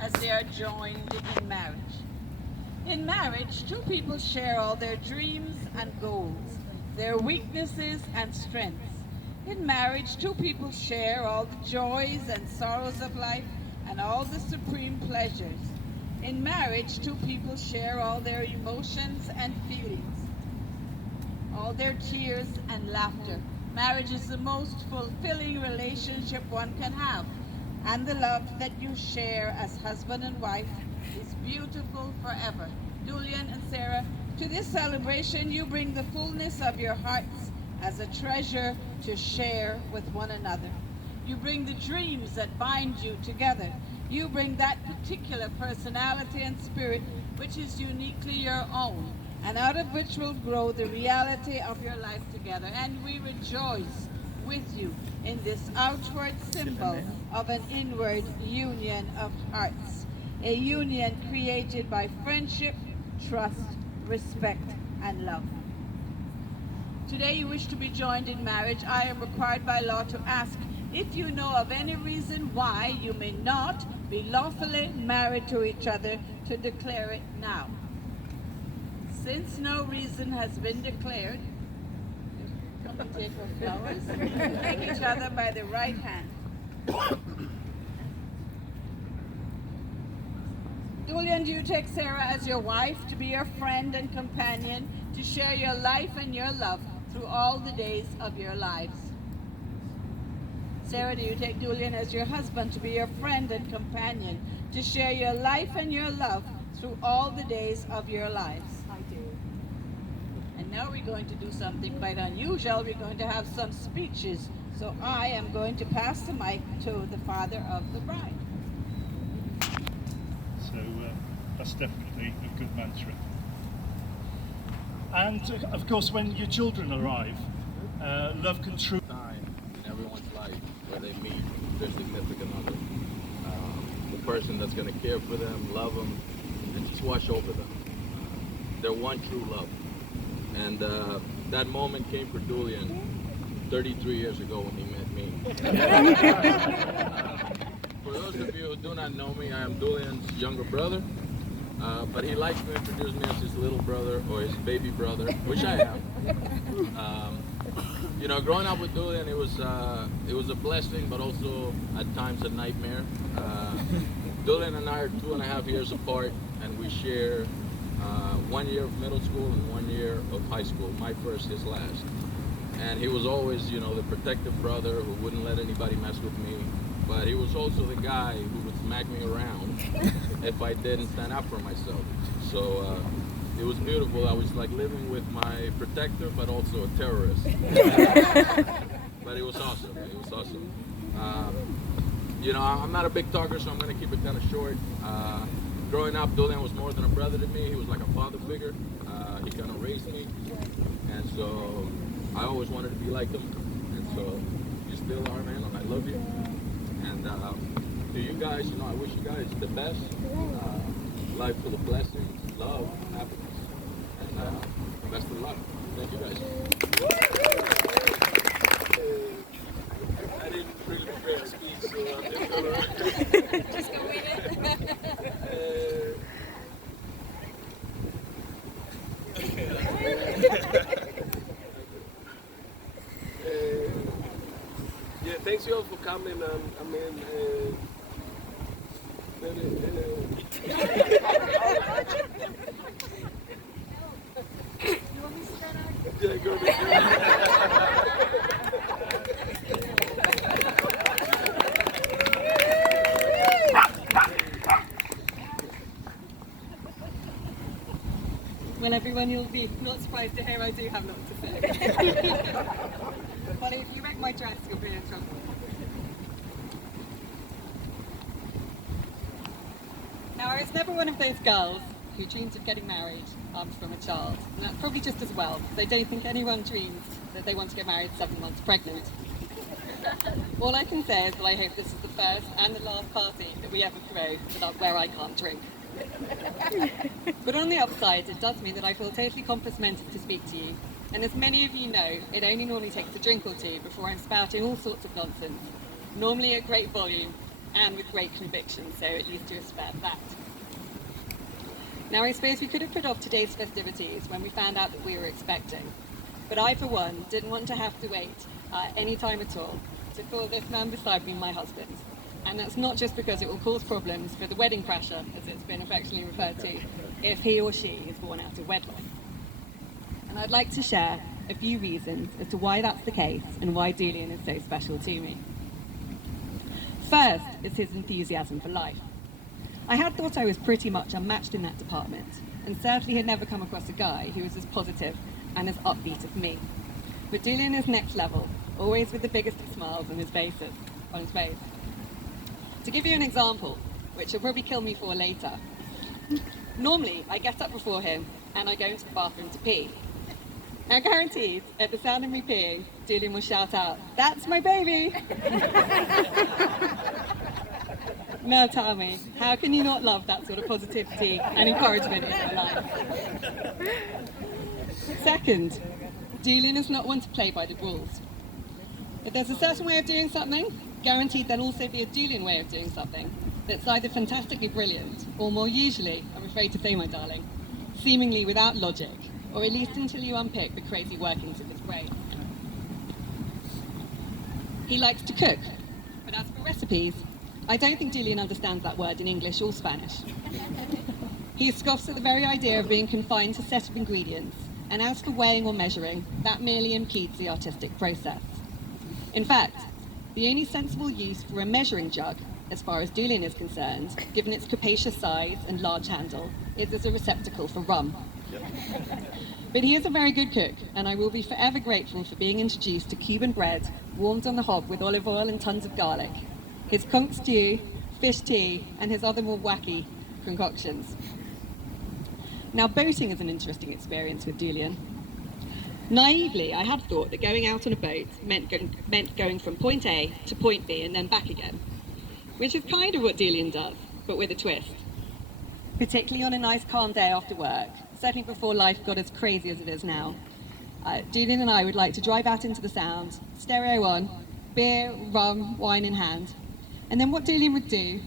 as they are joined in marriage. In marriage, two people share all their dreams and goals, their weaknesses and strengths. In marriage, two people share all the joys and sorrows of life and all the supreme pleasures. In marriage, two people share all their emotions and feelings, all their tears and laughter. Marriage is the most fulfilling relationship one can have, and the love that you share as husband and wife is beautiful forever. Dulian and Sarah, to this celebration you bring the fullness of your hearts as a treasure to share with one another. You bring the dreams that bind you together. You bring that particular personality and spirit which is uniquely your own, and out of which will grow the reality of your life together. And we rejoice with you in this outward symbol of an inward union of hearts, a union created by friendship, trust, respect, and love. Today you wish to be joined in marriage. I am required by law to ask if you know of any reason why you may not be lawfully married to each other, to declare it now. Since no reason has been declared, come and take our flowers. Take each other by the right hand. Dulian, do you take Sarah as your wife, to be your friend and companion, to share your life and your love through all the days of your lives? Sarah, do you take Dulian as your husband, to be your friend and companion, to share your life and your love through all the days of your lives? I do. And now we're going to do something quite unusual. We're going to have some speeches. So I am going to pass the mic to the father of the bride. So that's definitely a good mantra. And of course, when your children arrive, love can truly time in everyone's life where they meet their significant other, the person that's going to care for them, love them, and just watch over them. Their one true love. And that moment came for Dulian 33 years ago when he met me. For those of you who do not know me, I am Dulian's younger brother, but he likes to introduce me as his little brother or his baby brother, which I am. You know, growing up with Dulian, it was a blessing, but also at times a nightmare. Dulian and I are 2.5 years apart, and we share 1 year of middle school and 1 year of high school. My first, his last. And he was always, you know, the protective brother who wouldn't let anybody mess with me. But he was also the guy who would smack me around if I didn't stand up for myself. So it was beautiful. I was like living with my protector, but also a terrorist. But it was awesome. It was awesome. You know, I'm not a big talker, so I'm going to keep it kind of short. Growing up, Dulian was more than a brother to me. He was like a father figure. He kind of raised me. And so I always wanted to be like him. And so you still are, man, and I love you. And to you guys, you know, I wish you guys the best. Life full of blessings, love, happiness, and best of luck. Thank you guys. I didn't really prepare a speech, so I'm just gonna Just go with it. Yeah, thanks you all for coming. I mean, yeah, go Well, everyone, you'll be not surprised to hear I do have lots to say. But if you wreck my dress, you'll be in trouble. Now, I was never one of those girls who dreams of getting married from a child. And that's probably just as well, because I don't think anyone dreams that they want to get married 7 months pregnant. All I can say is that I hope this is the first and the last party that we ever throw where I can't drink. But on the upside, it does mean that I feel totally complimented to speak to you. And as many of you know, it only normally takes a drink or two before I'm spouting all sorts of nonsense. normally at great volume and with great conviction, so at least you respect that. Now I suppose we could have put off today's festivities when we found out that we were expecting, but I for one didn't want to have to wait any time at all to call this man beside me my husband. And that's not just because it will cause problems for the wedding crasher, as it's been affectionately referred to, if he or she is born out of wedlock. And I'd like to share a few reasons as to why that's the case and why Dulian is so special to me. First is his enthusiasm for life. I had thought I was pretty much unmatched in that department, and certainly had never come across a guy who was as positive and as upbeat as me. But Dulian is next level, always with the biggest of smiles on his face. To give you an example, which he'll probably kill me for later, normally I get up before him and I go into the bathroom to pee. Now guaranteed, at the sound of me peeing, Dulian will shout out, "That's my baby!" Now tell me, how can you not love that sort of positivity and encouragement in your life? Second, Dulian is not one to play by the rules. If there's a certain way of doing something, guaranteed there'll also be a Dulian way of doing something that's either fantastically brilliant, or more usually, I'm afraid to say my darling, seemingly without logic, or at least until you unpick the crazy workings of his brain. He likes to cook, but as for recipes, I don't think Dulian understands that word in English or Spanish. He scoffs at the very idea of being confined to a set of ingredients, and as for weighing or measuring, that merely impedes the artistic process. In fact, the only sensible use for a measuring jug, as far as Dulian is concerned, given its capacious size and large handle, is as a receptacle for rum. But he is a very good cook, and I will be forever grateful for being introduced to Cuban bread warmed on the hob with olive oil and tons of garlic, his conch stew, fish tea, and his other more wacky concoctions. Now, boating is an interesting experience with Dulian. Naively, I had thought that going out on a boat meant going from point A to point B and then back again, which is kind of what Dulian does, but with a twist. Particularly on a nice calm day after work, certainly before life got as crazy as it is now, Dulian and I would like to drive out into the Sound, stereo on, beer, rum, wine in hand. And then what Dulian would do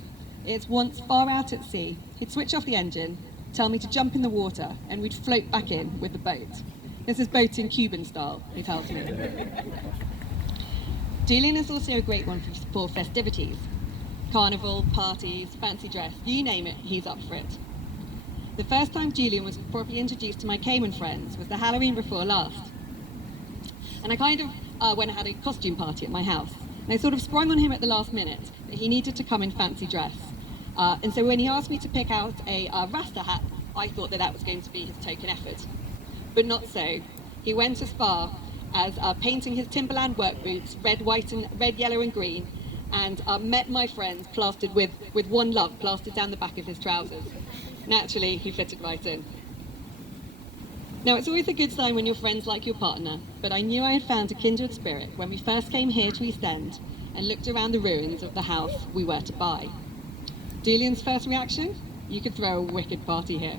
is, once far out at sea, he'd switch off the engine, tell me to jump in the water, and we'd float back in with the boat. This is boating Cuban style, he tells me. Dulian is also a great one for festivities. Carnival, parties, fancy dress, you name it, he's up for it. The first time Dulian was properly introduced to my Cayman friends was the Halloween before last. And I kind of went and had a costume party at my house. And I sort of sprung on him at the last minute that he needed to come in fancy dress. And so when he asked me to pick out a Rasta hat, I thought that was going to be his token effort. But not so. He went as far as painting his Timberland work boots red, yellow and green, and met my friends plastered with "One Love" plastered down the back of his trousers. Naturally, he fitted right in. Now, it's always a good sign when your friends like your partner, but I knew I had found a kindred spirit when we first came here to East End and looked around the ruins of the house we were to buy. Dulian's first reaction? You could throw a wicked party here.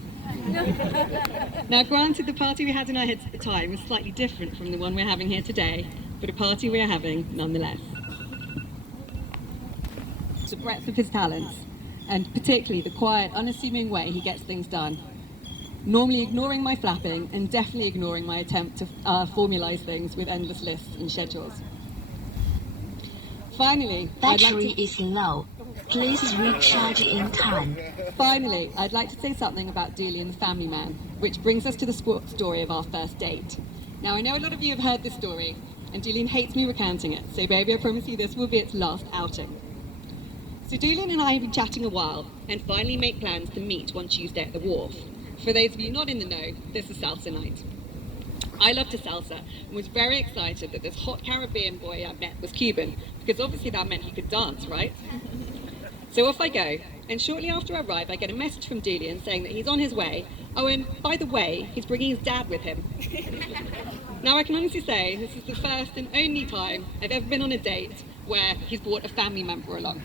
Now, granted, the party we had in our heads at the time was slightly different from the one we're having here today, but a party we are having nonetheless. The breadth of his talents, and particularly the quiet, unassuming way he gets things done, normally ignoring my flapping and definitely ignoring my attempt to formulise things with endless lists and schedules. Finally, Battery is low. Please recharge in time. Finally, I'd like to say something about Dulian the family man, which brings us to the story of our first date. Now, I know a lot of you have heard this story, and Dulian hates me recounting it, so baby, I promise you this will be its last outing. So Dulian and I have been chatting a while, and finally make plans to meet one Tuesday at the wharf. For those of you not in the know, this is salsa night. I love to salsa, and was very excited that this hot Caribbean boy I met was Cuban, because obviously that meant he could dance, right? So off I go, and shortly after I arrive, I get a message from Dulian saying that he's on his way. Oh, and by the way, he's bringing his dad with him. Now, I can honestly say this is the first and only time I've ever been on a date where he's brought a family member along.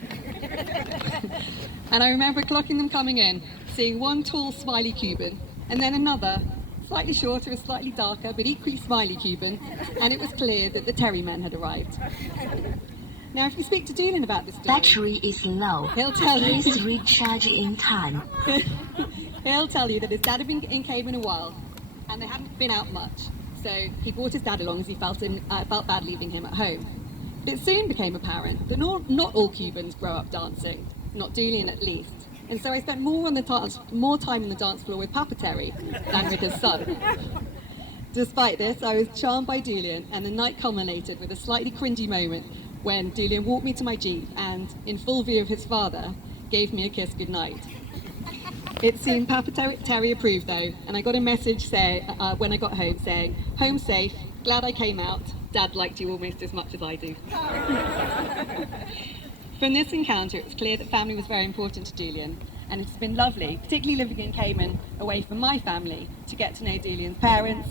And I remember clocking them coming in, seeing one tall, smiley Cuban, and then another, slightly shorter and slightly darker, but equally smiley Cuban, and it was clear that the Terry men had arrived. Now, if you speak to Dulian about this story, Battery is low. he'll tell you Please recharge in time. he'll tell you that his dad had been in Cayman a while, and they hadn't been out much. So he brought his dad along as he felt bad leaving him at home. But it soon became apparent that not all Cubans grow up dancing, not Dulian at least. And so I spent more time on the dance floor with Papa Terry than with his son. Despite this, I was charmed by Dulian, and the night culminated with a slightly cringy moment when Dulian walked me to my Jeep and, in full view of his father, gave me a kiss goodnight. It seemed Papa Terry approved though, and I got a message when I got home saying, "Home safe, glad I came out, Dad liked you almost as much as I do." From this encounter, it was clear that family was very important to Dulian, and it's been lovely, particularly living in Cayman, away from my family, to get to know Dulian's parents,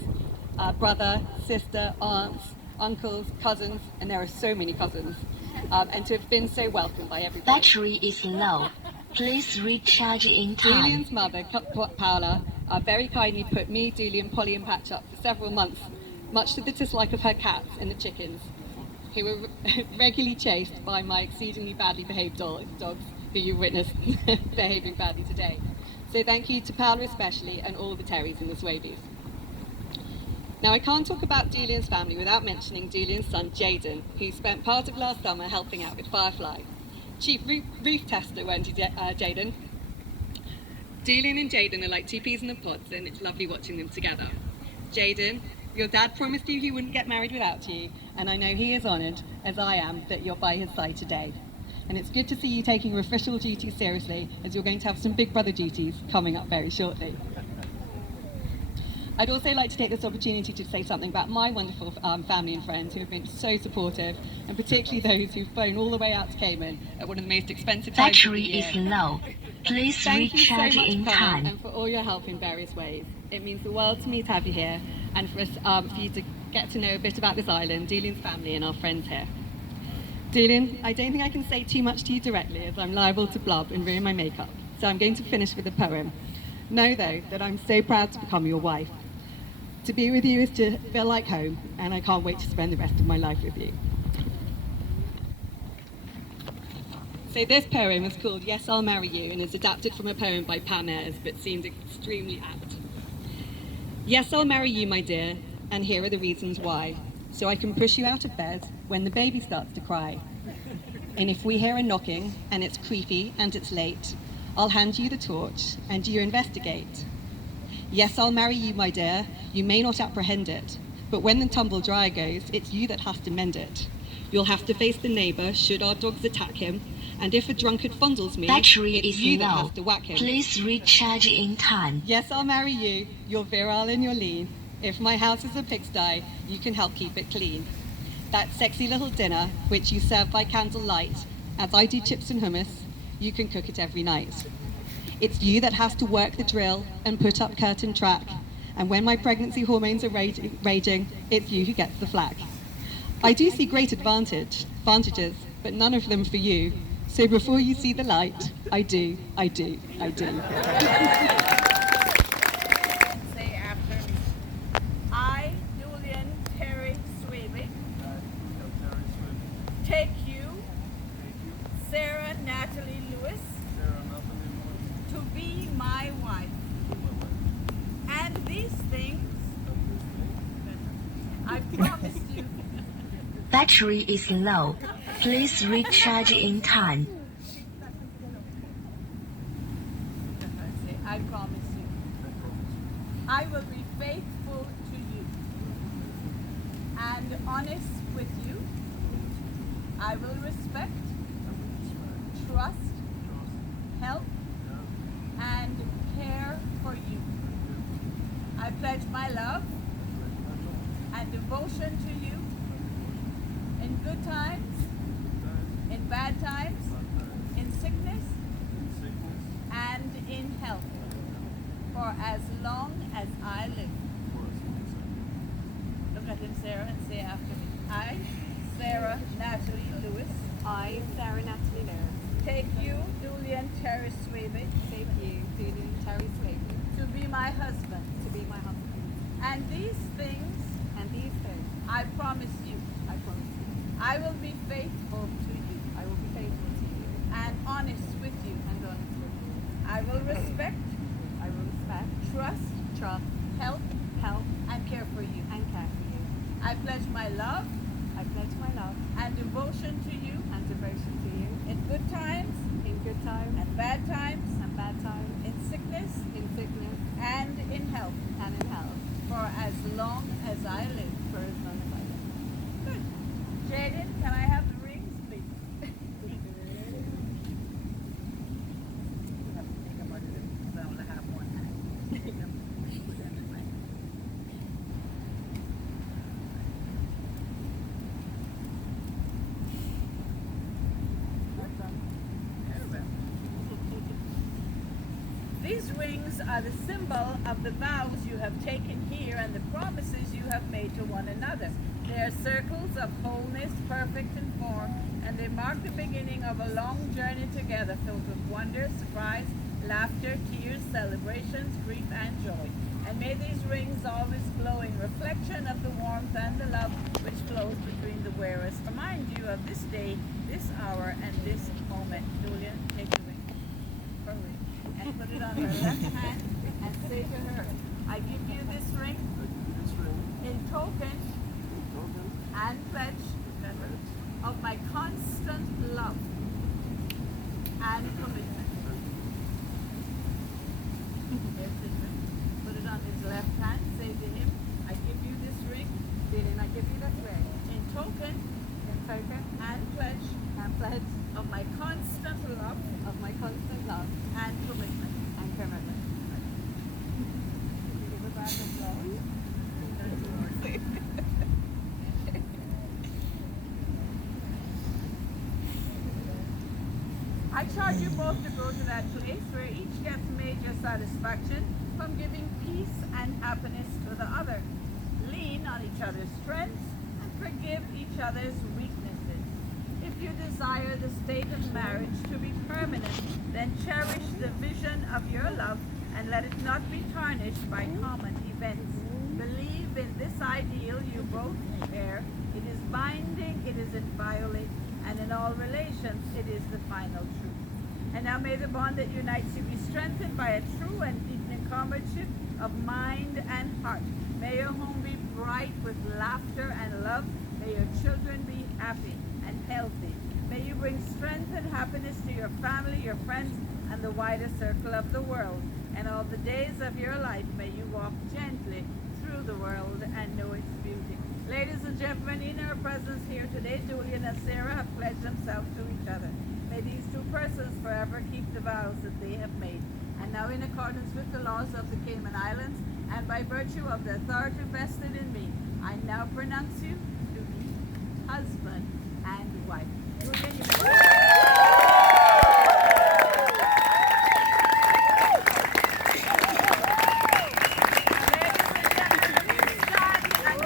brother, sister, aunts, uncles, cousins, and there are so many cousins, and to have been so welcomed by everybody. Battery is low. Please recharge in time. Dulian's mother, Paula, very kindly put me, Dulian, Polly and Patch up for several months, much to the dislike of her cats and the chickens, who were regularly chased by my exceedingly badly behaved dogs, who you witnessed behaving badly today. So thank you to Paula especially, and all the Terrys and the Swabies. Now, I can't talk about Dulian's family without mentioning Dulian's son, Jaden, who spent part of last summer helping out with Firefly. Chief roof tester, weren't you, Jaden? Dulian and Jaden are like two peas in a pod, and it's lovely watching them together. Jaden, your dad promised you he wouldn't get married without you, and I know he is honoured, as I am, that you're by his side today. And it's good to see you taking your official duties seriously, as you're going to have some big brother duties coming up very shortly. I'd also like to take this opportunity to say something about my wonderful family and friends who have been so supportive, and particularly those who've flown all the way out to Cayman at one of the most expensive times of the Battery year. is low. Please Thank you so recharge much, in Colin, time. and for all your help in various ways. It means the world to me to have you here, and for us, for you to get to know a bit about this island, Dulian's family, and our friends here. Dulian, I don't think I can say too much to you directly, as I'm liable to blub and ruin my makeup. So I'm going to finish with a poem. Know, though, that I'm so proud to become your wife. To be with you is to feel like home, and I can't wait to spend the rest of my life with you. So this poem is called Yes, I'll Marry You, and is adapted from a poem by Pam Ayres, but seemed extremely apt. Yes, I'll marry you, my dear, and here are the reasons why. So I can push you out of bed when the baby starts to cry. And if we hear a knocking, and it's creepy and it's late, I'll hand you the torch, and you investigate. Yes, I'll marry you, my dear, you may not apprehend it, but when the tumble dryer goes, it's you that has to mend it. You'll have to face the neighbour should our dogs attack him, and if a drunkard fondles me, Battery it's is you that low. has to whack him. Please recharge in time. Yes, I'll marry you, you're virile and you're lean. If my house is a pigsty, you can help keep it clean. That sexy little dinner, which you serve by candlelight, as I do chips and hummus, you can cook it every night. It's you that has to work the drill and put up curtain track. And when my pregnancy hormones are raging, it's you who gets the flack. I do see great advantages, but none of them for you. So before you see the light, I do. Say after me. I, Dulian Terry Swaby, take you, Sarah Natalie Lewis, to be my wife. And these things I promise you. Battery is low. Please recharge in time. I promise you. I will be faithful to you and honest with you. I will respect, trust, help, and care for you. I pledge my love and devotion to you in good times, in bad times, in sickness, and in health, for as long as I live. Look at him, Sarah, and say after me. I, Sarah Natalie Lewis. I, Sarah Natalie Lewis, Take you, Dulian Terry Swaby. take you, Dulian Terry Swaby, To be my husband. to be my husband. And these things And these things I promise you. I promise you. I will be faithful to you I will be faithful to you and honest with you. and honest with you. I will respect, I will respect, trust, help, and care for you. and care for you. I pledge my love I pledge my love and devotion to you and devotion to you in good times in good times and bad times, and bad times, in sickness in sickness and in health, and in health, for as long as I live. for as long as I live. Good. Jaden, can I have the rings, please? You have to take them out of this, because I only have one hand. Take them, put them in my hand. That's all. Very well. These rings are the symbol of the vows you have taken here and the promises you have made to one another. They are circles of wholeness, perfect in form, and they mark the beginning of a long journey together filled with wonder, surprise, laughter, tears, celebrations, grief, and joy. And may these rings always glow in reflection of the warmth and the love which flows between the wearers. Remind you of this day, this hour, and this moment. Dulian, take the ring. Hurry. And put it on her left hand and say to her, I give you this ring in token and pledge of my constant love and commitment. There's his ring. Put it on his left hand. Say to him, I give you this ring Dylan, I give you this ring in token in token and pledge and pledge of my constant love of my constant love and commitment. and commitment. Give a round of applause. I charge you both to go to that place where each gets major satisfaction from giving peace and happiness to the other. Lean on each other's strengths and forgive each other's weaknesses. If you desire the state of marriage to be permanent, then cherish the vision of your love and let it not be tarnished by common events. Believe in this ideal you both share. It is binding, it is inviolate, and in all relations, it is the final truth. And now may the bond that unites you be strengthened by a true and deepening comradeship of mind and heart. May your home be bright with laughter and love. May your children be happy and healthy. May you bring strength and happiness to your family, your friends, and the wider circle of the world. And all the days of your life, may you walk gently through the world and know its beauty. Ladies and gentlemen, in our presence here today, Dulian and Sarah have pledged themselves to each other. May these two persons forever keep the vows that they have made. And now, in accordance with the laws of the Cayman Islands, and by virtue of the authority vested in me, I now pronounce you to be husband and wife. Dulian, you may